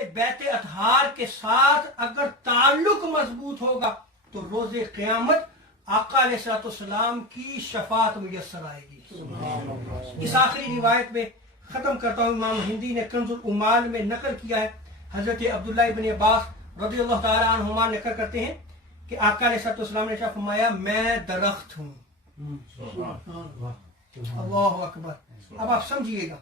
اہل بیت اطہار کے ساتھ اگر تعلق مضبوط ہوگا تو روز قیامت آقا علیہ الصلوۃ والسلام کی شفاعت میسر آئے گی۔ اس آخری روایت میں ختم کرتا ہوں، امام ہندی نے کنز العمال میں نقل کیا ہے، حضرت عبداللہ ابن عباس رضی اللہ تعالی عنہما نقل کرتے ہیں کہ آقا علیہ الصلوۃ والسلام نے فرمایا میں درخت ہوں۔ اللہ اکبر۔ اب آپ سمجھیے گا،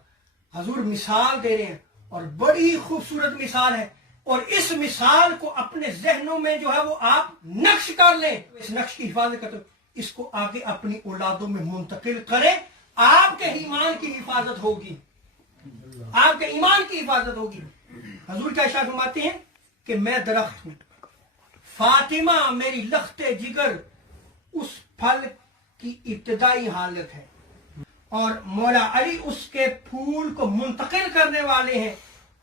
حضور مثال دے رہے ہیں اور بڑی خوبصورت مثال ہے، اور اس مثال کو اپنے ذہنوں میں جو ہے وہ آپ نقش کر لیں، اس نقش کی حفاظت کرتے اس کو آگے اپنی اولادوں میں منتقل کریں، آپ کے ایمان کی حفاظت ہوگی، آپ کے ایمان کی حفاظت ہوگی۔ حضور کیا ارشاد فرماتے ہیں کہ میں درخت ہوں، فاطمہ میری لخت جگر اس پھل کی ابتدائی حالت ہے، اور مولا علی اس کے پھول کو منتقل کرنے والے ہیں،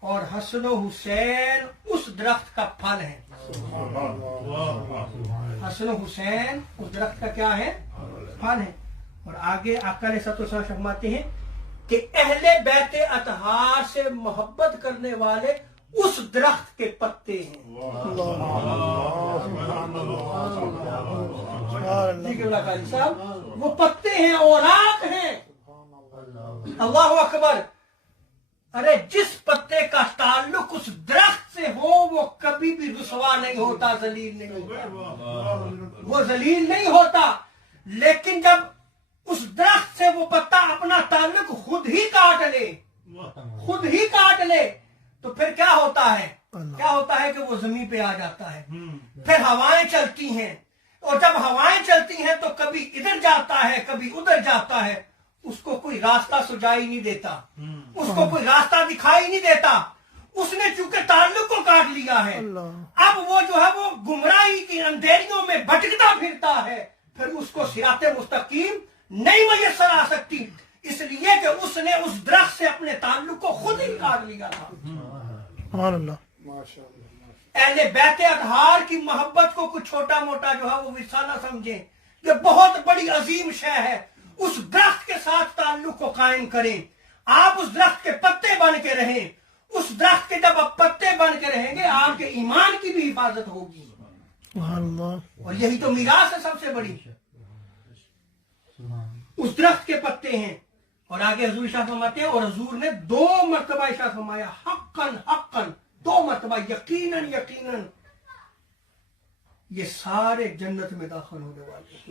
اور حسن و حسین اس درخت کا پھل ہے۔ حسن و حسین اس درخت کا کیا ہے؟ پھل ہے۔ اور آگے آقا علیہ الصلوۃ والسلام فرماتے ہیں کہ اہل بیت اطہار سے محبت کرنے والے اس درخت کے پتے ہیں۔ وہ پتے ہیں، اوراق ہیں۔ اللہ اکبر۔ ارے جس پتے کا تعلق اس درخت سے ہو وہ کبھی بھی رسوا نہیں ہوتا، ذلیل نہیں ہوتا، وہ ذلیل نہیں ہوتا۔ لیکن جب اس درخت سے وہ پتا اپنا تعلق خود ہی کاٹ لے تو پھر کیا ہوتا ہے؟ کیا ہوتا ہے کہ وہ زمین پہ آ جاتا ہے، پھر ہوائیں چلتی ہیں، اور جب ہوائیں چلتی ہیں تو کبھی ادھر جاتا ہے کبھی ادھر جاتا ہے، اس کو کوئی راستہ سجائی نہیں دیتا، اس کو کوئی راستہ دکھائی نہیں دیتا، اس نے چونکہ تعلق کو کاٹ لیا ہے، اب وہ جو ہے وہ گمراہی کی اندھیریوں میں بھٹکتا پھرتا ہے، پھر اس کو صراط مستقیم نہیں میسر آ سکتی، اس لیے کہ اس نے اس درخت سے اپنے تعلق کو خود ہی کاٹ لیا تھا۔ اہل بیت اطہار کی محبت کو کچھ چھوٹا موٹا جو ہے وہ ورثہ نہ سمجھیں، یہ بہت بڑی عظیم شے ہے۔ اس درخت کے ساتھ تعلق کو قائم کریں، آپ اس درخت کے پتے بن کے رہیں، اس درخت کے جب آپ پتے بن کے رہیں گے آپ کے ایمان کی بھی حفاظت ہوگی، اور یہی تو میراث ہے سب سے بڑی، اس درخت کے پتے ہیں۔ اور آگے حضور ارشاد فرماتے ہیں، اور حضور نے 2 مرتبہ ارشاد فرمایا حقاً حقاً، 2 مرتبہ یقیناً یقیناً یہ سارے جنت میں داخل ہونے والے ہیں۔